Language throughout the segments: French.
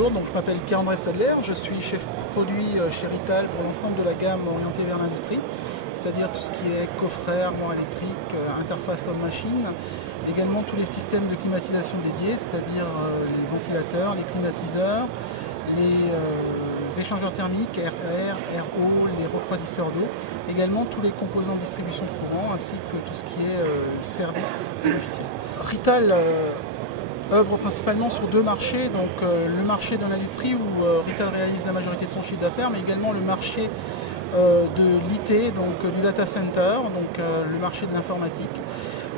Bonjour, donc je m'appelle Pierre-André Stadler, je suis chef produit chez Rital pour l'ensemble de la gamme orientée vers l'industrie, c'est-à-dire tout ce qui est coffret, armoire électrique, interface homme-machine, également tous les systèmes de climatisation dédiés, c'est-à-dire les ventilateurs, les climatiseurs, les échangeurs thermiques, RR, RO, les refroidisseurs d'eau, également tous les composants de distribution de courant ainsi que tout ce qui est service et logiciel. Rital œuvre principalement sur deux marchés, donc le marché de l'industrie où Rital réalise la majorité de son chiffre d'affaires, mais également le marché de l'IT, donc du data center, donc le marché de l'informatique,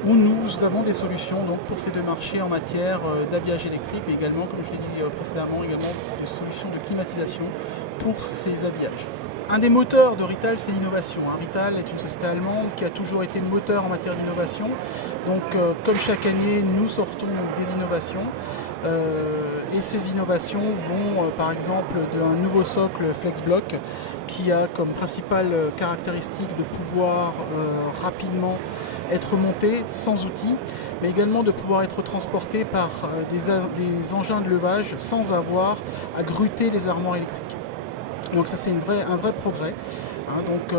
où nous avons des solutions donc, pour ces deux marchés en matière d'habillage électrique, mais également, comme je l'ai dit précédemment, également de solutions de climatisation pour ces habillages. Un des moteurs de Rital, c'est l'innovation. Rital est une société allemande qui a toujours été moteur en matière d'innovation. Donc, comme chaque année, nous sortons des innovations. Et ces innovations vont, par exemple, d'un nouveau socle FlexBlock qui a comme principale caractéristique de pouvoir rapidement être monté sans outils, mais également de pouvoir être transporté par des engins de levage sans avoir à gruter les armoires électriques. Donc ça c'est un vrai progrès. Donc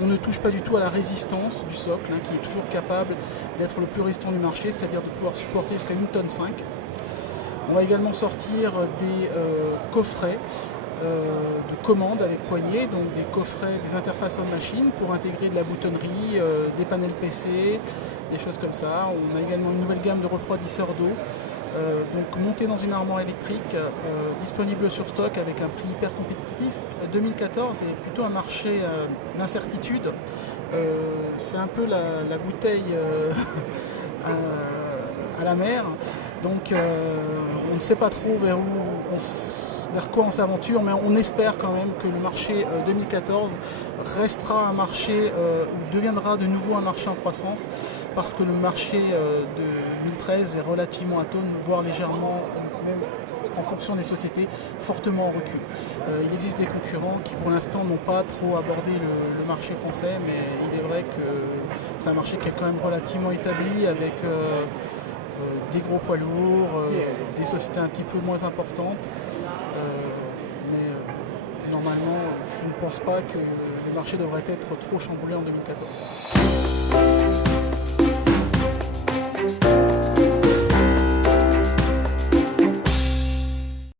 on ne touche pas du tout à la résistance du socle qui est toujours capable d'être le plus résistant du marché, c'est-à-dire de pouvoir supporter jusqu'à 1,5 tonne. On va également sortir des coffrets de commande avec poignée, donc des coffrets, des interfaces on-machine pour intégrer de la boutonnerie, des panels PC, des choses comme ça. On a également une nouvelle gamme de refroidisseurs d'eau. Donc monté dans une armoire électrique, disponible sur stock avec un prix hyper compétitif. 2014 est plutôt un marché d'incertitude. C'est un peu la bouteille à la mer. Donc on ne sait pas trop vers quoi on s'aventure, mais on espère quand même que le marché 2014 restera un marché, ou deviendra de nouveau un marché en croissance, parce que le marché de 2013 est relativement atone, voire légèrement, même en fonction des sociétés, fortement en recul. Il existe des concurrents qui pour l'instant n'ont pas trop abordé le marché français, mais il est vrai que c'est un marché qui est quand même relativement établi avec des gros poids lourds, des sociétés un petit peu moins importantes. Mais normalement, je ne pense pas que le marché devrait être trop chamboulé en 2014.